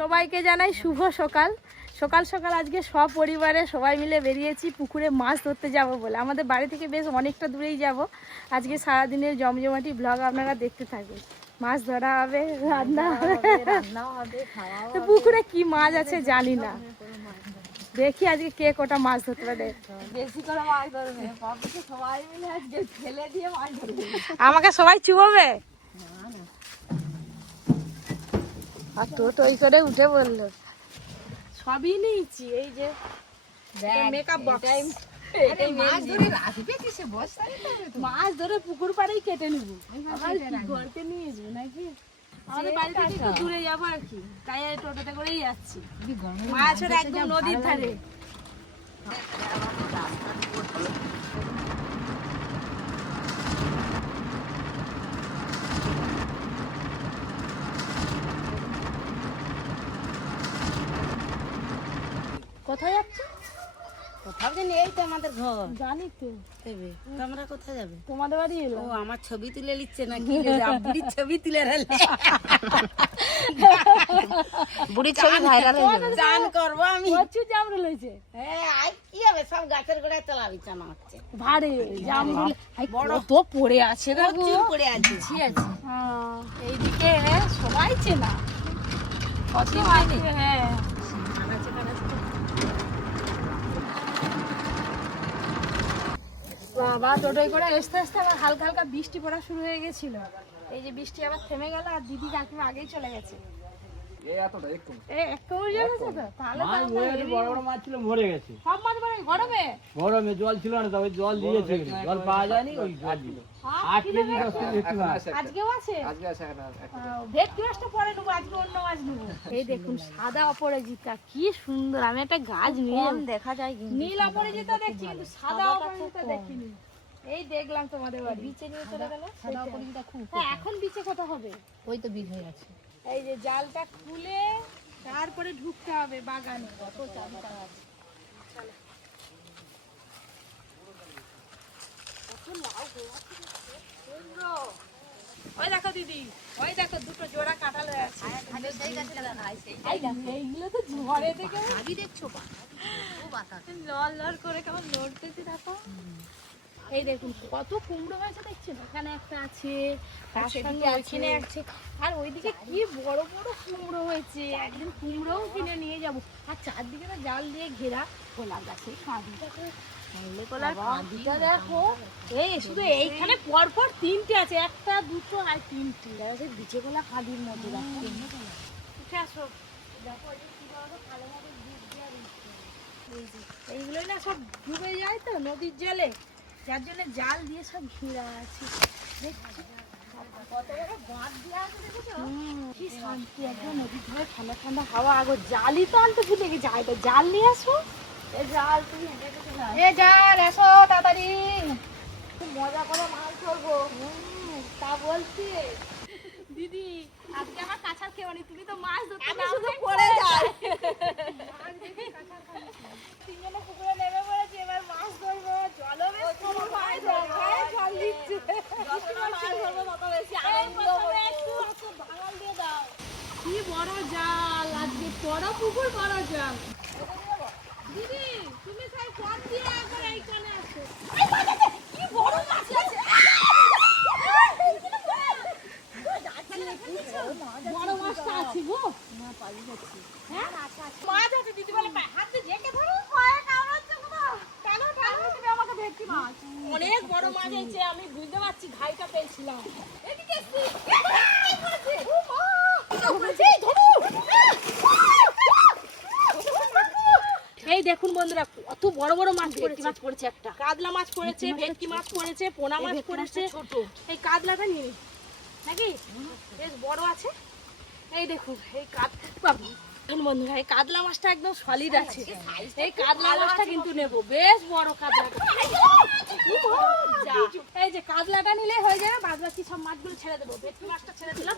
সবাইকে জানাই শুভ সকাল। সকাল সকাল আজকে সপরিবারে সবাই মিলে বেরিয়েছি পুকুরে মাছ ধরতে যাব বলে। আমাদের বাড়ি থেকে বেশ অনেকটা দূরেই যাব। আজকে সারাদিনের জমজমাটি ব্লগ আপনারা দেখতে থাকবেন। মাছ ধরা হবে, রান্না হবে, তো পুকুরে কি মাছ আছে জানি না, দেখি আজকে কে কটা মাছ ধরতে পারে। বেশি করে মাছ ধরবে, সবাই মিলে আজকে ফেলে দিয়ে মাছ ধরবে। আমাকে সবাই চুববে আর তো তৈ করে উঠে বললো সবই নিয়েছি। এই যে মেকআপ বক্স, মাছ ধরে পুকুর পাড়েই কেটে নিবো। ঘরকে নিয়ে যাবো নাকি, আমাদের বাড়ি থেকে একটু দূরে যাবো আর কি, তাই টোটোতে করেই যাচ্ছি। মাছের একদম নদীর ধারে। কোথায় যাচ্ছে? কোথাও জানি, এই তো আমাদের ঘর। জানি তো, তোমরা কোথায় যাবে? তোমাদের বাড়ি এলো। ও আমার ছবি তুলে নিচ্ছে নাকি? বুড়ির ছবি তুলে বুড়ির ছবি ভাইরাল হয়ে যাবে। চান করবো আমি। প্রচুর জামরুল হয়েছে। হ্যাঁ, আই কি হবে, সব গাছের গোড়ায় তোলা বিছানা হচ্ছে। ভারে জামরুল বড় তো পড়ে আছে না গো, প্রচুর পড়ে আছে। হ্যাঁ, এইদিকে সবাই চেনা কত আছে। হ্যাঁ, বাবা টোটোয় করে আসতে আসতে আবার হালকা হালকা বৃষ্টি পড়া শুরু হয়ে গেছিল। এই যে বৃষ্টি আবার থেমে গেল, আর দিদি কাকিমা আগেই চলে গেছে। গরমে জল ছিল না, তবে জল দিয়েছে, জল পাওয়া যায়নি, ওই জল দিল 8 কেজি 10 কেজি আজকেও আছে। ভেটকি মাছটা পরে নেবো, আজকে অন্য মাছ নেবো। এই দেখুন সাদা অপরাজিতা কি সুন্দর। আমি একটা গাছ নিয়ে দেখা যায়, নীল অপরাজিতা দেখছি কিন্তু সাদা অপরাজিতা দেখিনি। এই দেখলাম তোমাদের বাড়ি বিচে নিয়ে চলে গেল। সাদা অপরাজিতা খুব, এখন বিচে কত হবে? ওই তো বীজ হয়ে গেছে। এই যে জালটা খুলে তারপরে ঢুকতে হবে বাগানে। কত চালটা আছে, চলো। ওই দেখো দিদি, ওই দেখো দুটো জোড়া কাঁঠাল হয়ে আছে। এইগুলো তো ঝড়ে থেকে দেখছো লল লল করে কেমন লড়তেছি দেখো। এই দেখুন কত কুমড়ো হয়েছে দেখছেন, এখানে একটা আছে, তার সঙ্গে এখানে আছে, আর ওইদিকে কি বড় বড় কুমড়ো হয়েছে। একদিন কুমড়োও কিনে নিয়ে যাব। আর চারদিকে তো জাল দিয়ে ঘেরা কলা গাছের কাঁদিটা, কলার কাঁদিটা দেখো। এই শুধু এইখানে পরপর তিনটে আছে, একটা দুটো আর তিনটে বিচে কলা কাঁদির মধ্যে। উঠে আসো, দেখো কি বড় কালো মতো বীজ দেওয়া রয়েছে। এইগুলোই না সব ডুবে যায় তো নদীর জলে, যার জন্য জাল দিয়ে সব ঘেরা আছে। কত বড় বাঁধ দেওয়া আছে দেখেছো? কি শান্তি, একদম নদীর ধারে ঠান্ডা ঠান্ডা হাওয়া। আগো জালই তো আনতে ভুলে গেছি, তো জাল নিয়ে আসো। এই জাল তুমি জাল এসো তাড়াতাড়ি, খুব মজা করে মাছ ধরবো। তা বলছি দিদি, আজকে আমার কাঁচার খেয়ে নি, তুমি তো মাছ ধরতে না পড়ে যাও। তিনজনে পুকুরে নেমে পড়েছি, এবার মাছ ধরবো। জলও বেশ কোনো মাছ জল দিচ্ছে, ভাঙাল দিয়ে দাও। কি বড় জাল আজকে, বড় পুকুর বড় জাল। দিদি তুমি তাই ফোন দিয়ে একবার এইখানে আসো। কি বড় মাছ আছে, বড় মাছটা আছে গো। না পালি যাচ্ছে, হ্যাঁ মাছ আছে দিদি বলে হাত দিয়ে ঝেঁকে ধরো। কেন তুমি আমাকে ভেটকি মাছ, অনেক বড় মাছ হয়েছে। আমি বুঝতে পারছি, ঘাইটা পেয়েছিলাম। এদিকে এই দেখুন বন্ধুরা, কত বড় বড় মাছ পড়েছে। একটা কাতলা মাছ পড়েছে, ভেটকি মাছ পড়েছে, পোনা মাছ পড়েছে। এই কাতলাটা নিয়ে নাকি বেশ বড় আছে। এই দেখুন এই বন্ধুরা, এই কাতলা মাছটা একদম সলিড আছে। এই কাতলা মাছটা কিন্তু নেবো, বেশ বড় কাতলাটা। এই যে কাতলাটা নিলে হয়ে যাবে, বাদ বাকি সব মাছগুলো ছেড়ে দেবো। ভেটকি মাছটা ছেড়ে দিলাম,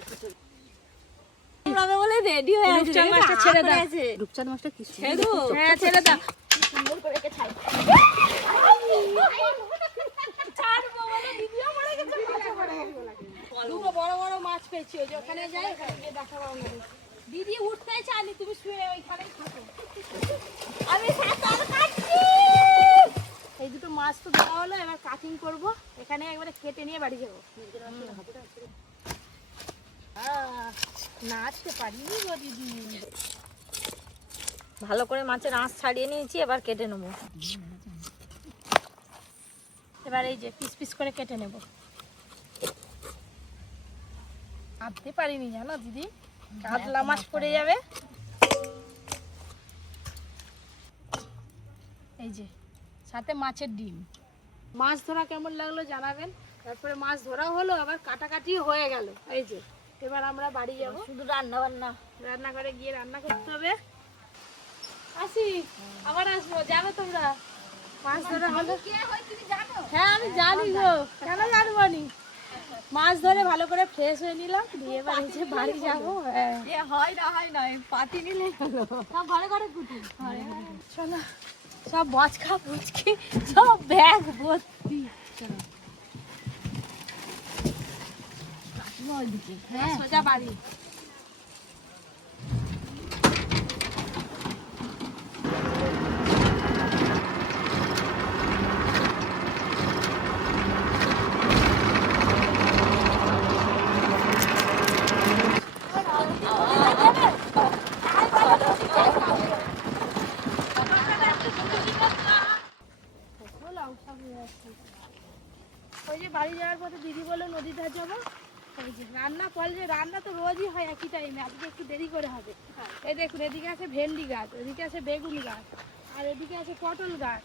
বলে রেডি হয়ে আছে। রূপচাঁদ মাছটা ছেড়ে দাও। রূপচাঁদ মাছটা কি ছেড়ে দাও, হ্যাঁ ছেড়ে দাও। সুন্দর করে রেখে ছাড়ো। ছাড়বো বলে দিদিও মরে গেছে, মাছও মরে গেছে। দুটো বড় বড় মাছ পেয়েছি, ওই যে ওখানে যাই, ওখানে গিয়ে দেখাবো আমাদের। দিদি উঠতে চাইনি, তুমি শুয়ে ওইখানেই থাকো। আমি সাঁতার কাটছি। এই দুটো মাছ তো ধরা হলো, এবার কাটিং করব, এখানে একবারে কেটে নিয়ে বাড়ি যাবো। নাচতে পারিনি গো দিদি। ভালো করে মাছের আঁশ ছাড়িয়ে নিয়েছি, এবার কেটে নেবো। এবার এই যে পিস পিস করে কেটে নেব। কাটতে পারিনি জানো দিদি, কাতলা মাছ পড়ে যাবে। এই যে সাথে মাছের ডিম। মাছ ধরা কেমন লাগলো জানাবেন। তারপরে মাছ ধরা হলো, আবার কাটাকাটি হয়ে গেল। এই যে এবার আমরা বাড়ি যাব, শুধু রান্না বান্না। রান্নাঘরে গিয়ে রান্না করতে হবে। আসি, আবার আসবো, যাবে তোমরা? মাছ ধরা হলো। হ্যাঁ আমি জানি গো, কেন জানবো নি। মাছ ধরে ভালো করে ফ্রেশ হয়ে নিলাম, দিয়ে এবার এই যে বাড়ি যাবো। হ্যাঁ হয় না পাতি নিলে হলো। সব ঘরে ঘরে গুটি, চলো সব বচকা বুচকি সব ব্যাগ ভর্তি। চলো হ্যাঁ সোজা বাড়ি। ওই যে বাড়ি যাওয়ার পথে দিদি বললো নদীর ধার যাবো। এই যে রান্না করলে, রান্না তো রোজই হয় একই টাইমে, আজকে একটু দেরি করে হবে। এই দেখুন এদিকে আছে ভেন্ডি গাছ, এদিকে আছে বেগুন গাছ, আর এদিকে আছে পটল গাছ।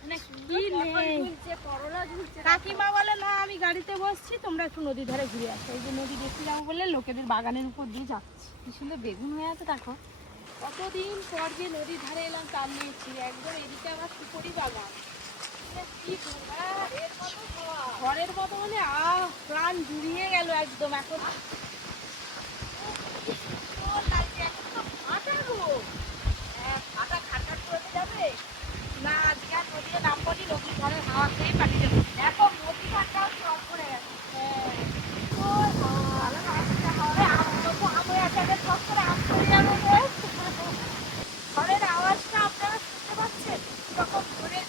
মানে কি নেই। কাকিমা বলে না আমি গাড়িতে বসছি, তোমরা একটু নদীর ধারে ঘুরে আসো। এই যে নদী দেখতে যাবো বলে লোকেদের বাগানের উপর দিয়ে যাচ্ছি। কি সুন্দর বেগুন হয়ে আছে দেখো। কতদিন পর যে নদীর ধারে এলাম তার নিয়েছি। একদম এদিকে আমার সুপরি বাগান। কি ঘরের মতো মানে প্রাণ জুড়িয়ে গেল একদম। এখন না আজকে আর নদীতে নামবো নি, নদীর ঘরের হাওয়া খেয়ে পাঠিয়ে যাবো। দেখো নদী ঘাটটা সব পড়ে গেছে। ঘরের আওয়াজটা আপনারা শুনতে পাচ্ছেন? তখন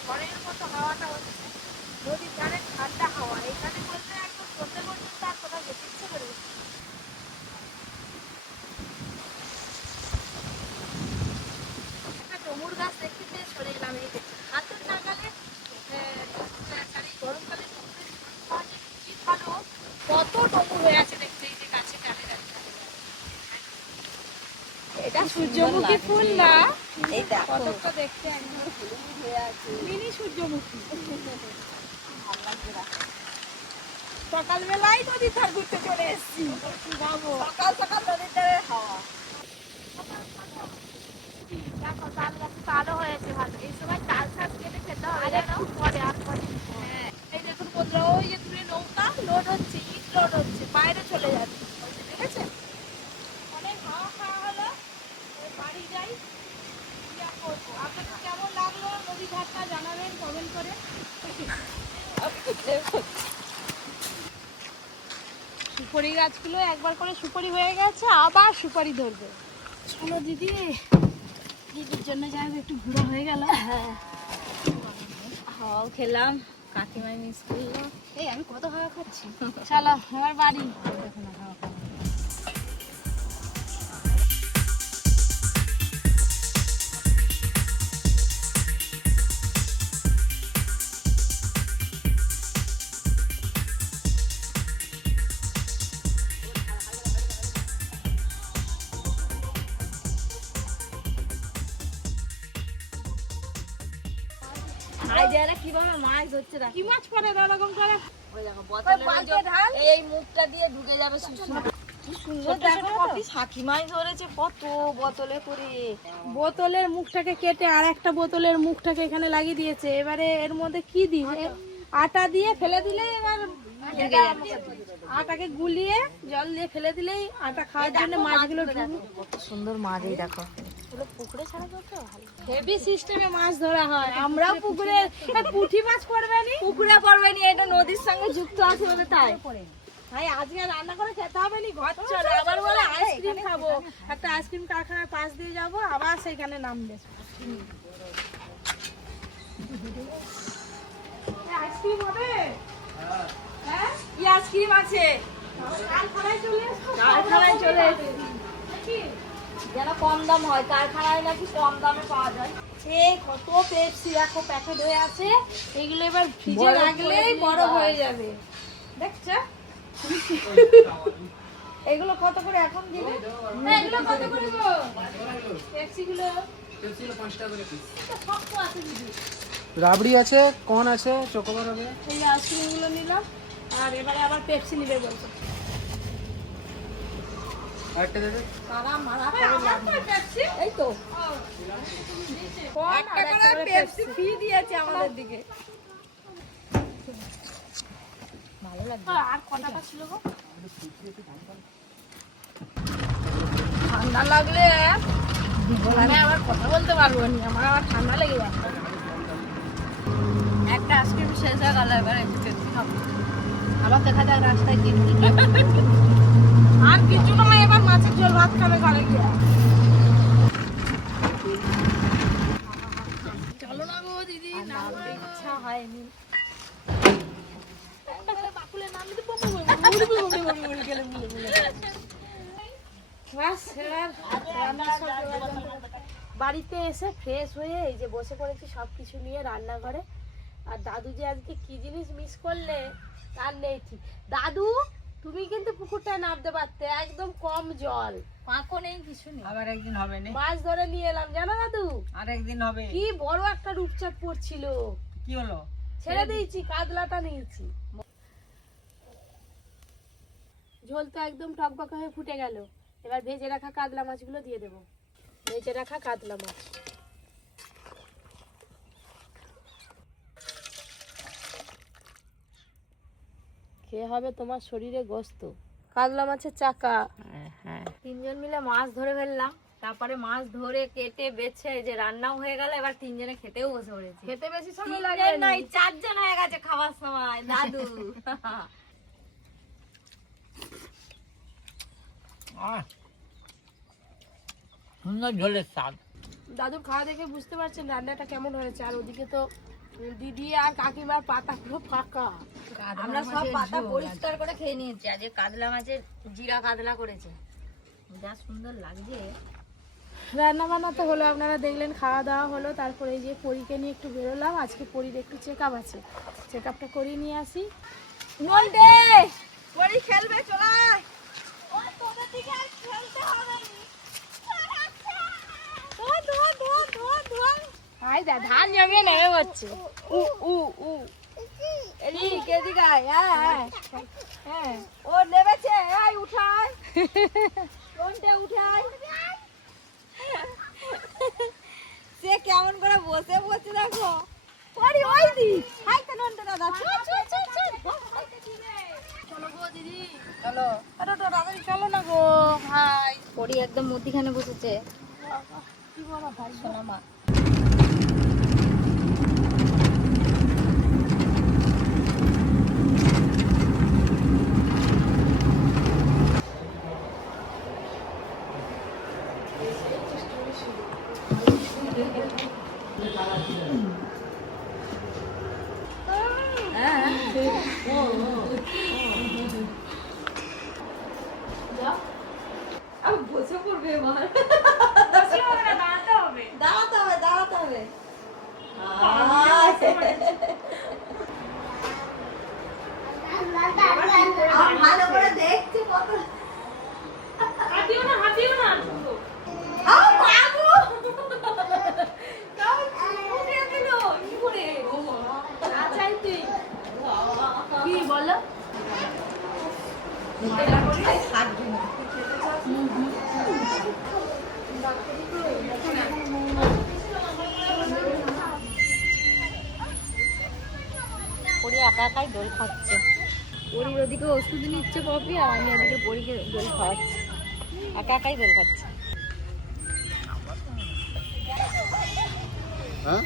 ঘরের মতো হাওয়াটা হচ্ছে, নদীর ধারে ঠান্ডা হাওয়া। এখানে বলতে একদম সন্ধ্যে পর্যন্ত আর কোথাও যেতে ইচ্ছে করে। একটা ডমুর গাছ দেখতে পেয়ে সরে গেলাম। এই যে হাতের নাগালে গরমকালে ভালো কত ডমুর হয়ে আছে দেখতে। এই যে গাছে ডালে ডালে। এটা সূর্যমুখী ফুল না, এই দেখো কতটা দেখতে একদম মিনি সূর্যমুখী। সকালবেলায় নদীর ধার ঘুরতে চলে এসেছি। যাবো সকাল সকাল নদীর ধারে হাওয়া। দেখো তাল গাছ তালও হয়েছে ভালো। এই সময় তাল শাক কেটে খেতে হবে জানো, পরে আর পরে। এই দেখুন বন্ধুরা, ওই যে দূরে নৌকা লোড হচ্ছে, ইট লোড হচ্ছে, বাইরে চলে যাচ্ছে। ঠিক আছে, অনেক হাওয়া খাওয়া হলো, এবার বাড়ি যাই। কি আর করবো। আপনাদের কেমন লাগলো নদী ঘাটটা জানাবেন কমেন্ট করে। সুপারি গাছগুলো একবার করে সুপারি হয়ে গেছে, আবার সুপারি ধরবে। চলো দিদি, দিদির জন্য যাই একটু ঘোরা হয়ে গেল। হ্যাঁ হাওয়াও খেলাম, কাকিমাই মিস করলো। এই আমি কত হাওয়া খাচ্ছি। চলো আমার বাড়ি। আজ এরা কিভাবে মাছ ধরছে দেখো। কি মাছ পড়ে এরকম করে? ওই দেখো বোতলের এই মুখটা দিয়ে ঢুকে যাবে সুন্দর। কি সুন্দর দেখো কত সাকি মাছ ধরেছে, কত বোতলে করে। বোতলের মুখটাকে কেটে আর একটা বোতলের মুখটাকে এখানে লাগিয়ে দিয়েছে। এবারে এর মধ্যে কি দিয়ে আটা দিয়ে ফেলে দিলে, এবার আটাকে গুলিয়ে জল দিয়ে ফেলে দিলেই আটা খাওয়ার জন্য মাছগুলো ঢুকবে। কত সুন্দর মাছ এই দেখো। পুকুরে ছাড়া করতে ভালো, হেভি সিস্টেমে মাছ ধরা হয়। আমরাও পুকুরে পুঁটি মাছ পড়বে নি, পুকুরে পড়বে নি, এটা নদীর সঙ্গে যুক্ত আছে বলে তাই। ভাই আজকে রান্না করে খেতে হবে নি, ঘর চলে। আবার বলে আইসক্রিম খাবো, একটা আইসক্রিম কারখানার পাশ দিয়ে যাবো, আবার সেখানে নামবে। আইসক্রিম হবে? হ্যাঁ, কি আইসক্রিম আছে? কারখানায় চলে এসো। কারখানায় চলে এসেছি। যেন কম দাম হয়, কারখানায় নাকি কম দামে পাওয়া যায়। এই কত পেপসি দেখো প্যাকেট হয়ে আছে, এগুলো এবার ফ্রিজে রাখলেই বড় হয়ে যাবে। দেখছো এগুলো কত করে এখন দিলে? এগুলো কত করে গো? পেপসি গুলো 5 টাকা করে পিস। শক্ত আছে দিদি। রাবড়ি আছে, কোন আছে, চকোবার হবে। এই আইসক্রিম গুলো নিলাম, আর এবারে আবার পেপসি নিবে বলছো। আরেকটা দেবে। তারা মারা পেপসি এই তো একটা করে পেপসি ফ্রি দিয়েছে আমাদের দিকে। ভালো লাগবে। আর কটাটা ছিল গো? ঠান্ডা লাগলে আমি আবার কথা বলতে পারবো না, আমার আবার ঠান্ডা লেগে যাবে। একটা আইসক্রিম শেষ হয়ে গেল, এবার এই যে পেপসি খাবো। আবার দেখা যাক রাস্তায় কি আর কিছু নয়, এবার মাছের ঝোল ভাত খাবে ঘরে গিয়ে। চলো না গো দিদি, ইচ্ছা হয়নি। বাকুলে নাম দিতে বাড়িতে এসে ফ্রেশ হয়ে এই যে বসে পড়েছি সবকিছু নিয়ে রান্নাঘরে। আর দাদু যে আজকে কি জিনিস মিস করলে তার নেই ঠিক। দাদু তুমি কিন্তু পুকুরটায় নামতে পারতে, একদম কম জল, পাঁকো নেই, কিছু নেই। আবার একদিন হবে না, মাছ ধরে নিয়ে এলাম জানো দাদু। আর একদিন হবে। কি বড় একটা রূপচাঁদ পড়ছিল, কি হলো? ছেড়ে দিয়েছি, কাতলাটা নিয়েছি। ঝোল তো একদম টকবক হয়ে ফুটে গেল। এবার ভেজে রাখা কাতলা মাছগুলো দিয়ে দেবো। ভেজে রাখা কাতলা মাছ খেয়ে হবে তোমার শরীরে গোস্ত। কাতলা মাছের চাকা। হ্যাঁ, তিনজন মিলে মাছ ধরে ফেললাম, তারপরে মাছ ধরে কেটে বেছে যে রান্নাও হয়ে গেল। এবার তিনজনে খেতেও বসে পড়েছি। খেতে বেশি সময় তিনজন লাগে নয়, 4 জন হয়ে গেছে খাবার সময়। দাদু সুন্দর ঝোলের স্বাদ। দাদুর খাওয়া দেখে বুঝতে পারছেন রান্নাটা কেমন হয়েছে। আর ওদিকে তো দিদি আর কাকিমার পাতা পুরো ফাঁকা। আমরা সব পাতা পরিষ্কার করে খেয়ে নিয়েছি। আজকে কাতলা মাছের জিরা কাতলা করেছে, যা সুন্দর লাগছে। রান্না বান্না তো হলো, আপনারা দেখলেন, খাওয়া দাওয়া হলো। তারপরে এই যে পরীকে নিয়ে একটু বেরোলাম। আজকে পরীর একটু চেক আপ আছে, চেক আপটা করিয়ে নিয়ে আসি। নন্টে পরি খেলবে, চলায়। ও তোদের দিকে আর খেলতে হবে না। আই দা ধান জমিয়ে নেমে পড়ছে। উ উ উ এদিকে এদিকে আয়। হ্যাঁ হ্যাঁ, ও নেমেছে। এই উঠায় নন্টে, উঠায়। সে কেমন করে বসে বসে দেখো। পরি ওই দি হাই তো নন্টে দাদা, চল চল চল চল। চলো গো দিদি, চলো। আরে তো রাতেই চলো না গো ভাই। পরি একদম মধ্যিখানে বসেছে। কি বলো ভাই, সোনা মা। আমি বসে পড়বে এবার। দাঁড়াতে হবে। দাঁড়াতে হবে, দাঁড়াতে হবে। ভালো করে দেখছি কত। হাতিও না, হাতিও না। আচ্ছা তুই কি বলো? পরি একা একাই দোল খাচ্ছে। পরির ওদিকে ওষুধ নিচ্ছে কপি, আর আমি এদিকে পরিকে দোল খাওয়াচ্ছি। একা একাই দোল খাচ্ছে। হ্যাঁ,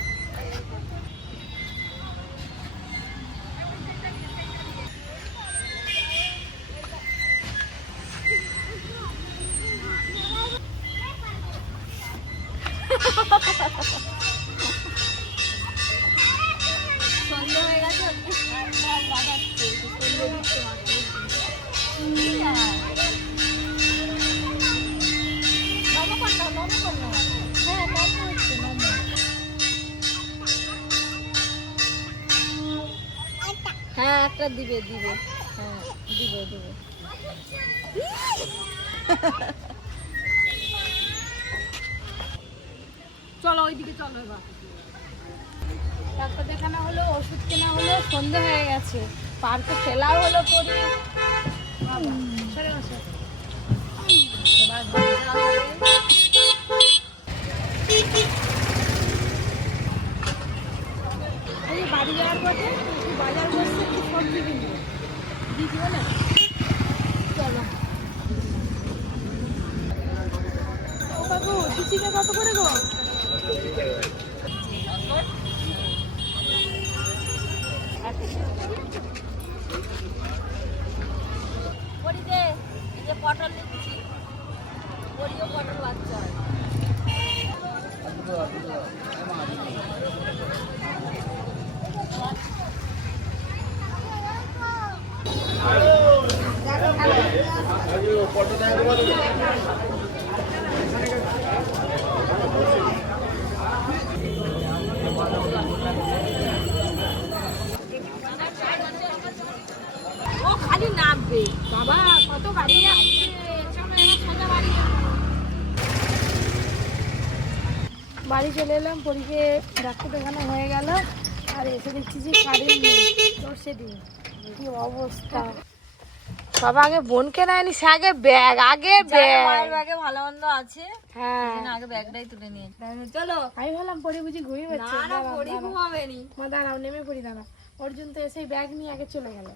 সন্ধ্যা হয়ে গেছে হ্যাঁ একটা দিবে দিবে হ্যাঁ দিবে দিবে চলো ওইদিকে চলো এবার। ডাক্তার দেখানো হলো, ওষুধ কেনা হলো, সন্ধে হয়ে গেছে, পার্কে খেলাও হলো পরি। সরে বসো। এবার বাড়ি যাওয়া হবে। এই যে বাড়ি যাওয়ার পথে একটু বাজার করছে, একটু সবজি কিনবো, দিদি বলে চলো। ও বাবু দিচিটা কত করে গো? পরি দে এই যে পটল নিচ্ছি পরিও পটল বাচ্চা ও খালি নামবে বাবা কত গাড়ি আসছে, চলো এবার সোজা বাড়ি যাবো। বাড়ি চলে এলাম, পরীকে ডাক্তার দেখানো হয়ে গেল, আর এসে দেখছি যে কারেন্ট নেই। লোডশেডিং, কি অবস্থা। বাবা আগে বোনকে নেয়নি, সে আগে ব্যাগ, আগে ব্যাগ। মায়ের ব্যাগে ভালো মন্দ আছে হ্যাঁ আগে ব্যাগটাই তুলে নিয়ে চলো আমি ভাবলাম পরে বুঝি ঘুমিয়ে না যাচ্ছে। না পরি ঘুমাবে নি মা দাঁড়াও, নেমে পড়ি, দাঁড়াও। অর্জুন তো এসে ব্যাগ নিয়ে আগে চলে গেল।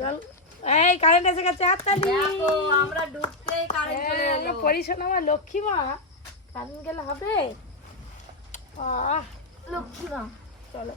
জল, এই কারেন্ট এসে গেছে, হাততালি। দেখো আমরা ঢুকতেই কারেন্ট চলে এলো পরিশোনা আমার লক্ষ্মী মা, কারেন্ট গেলে হবে। লক্ষ্মী মা, চলো।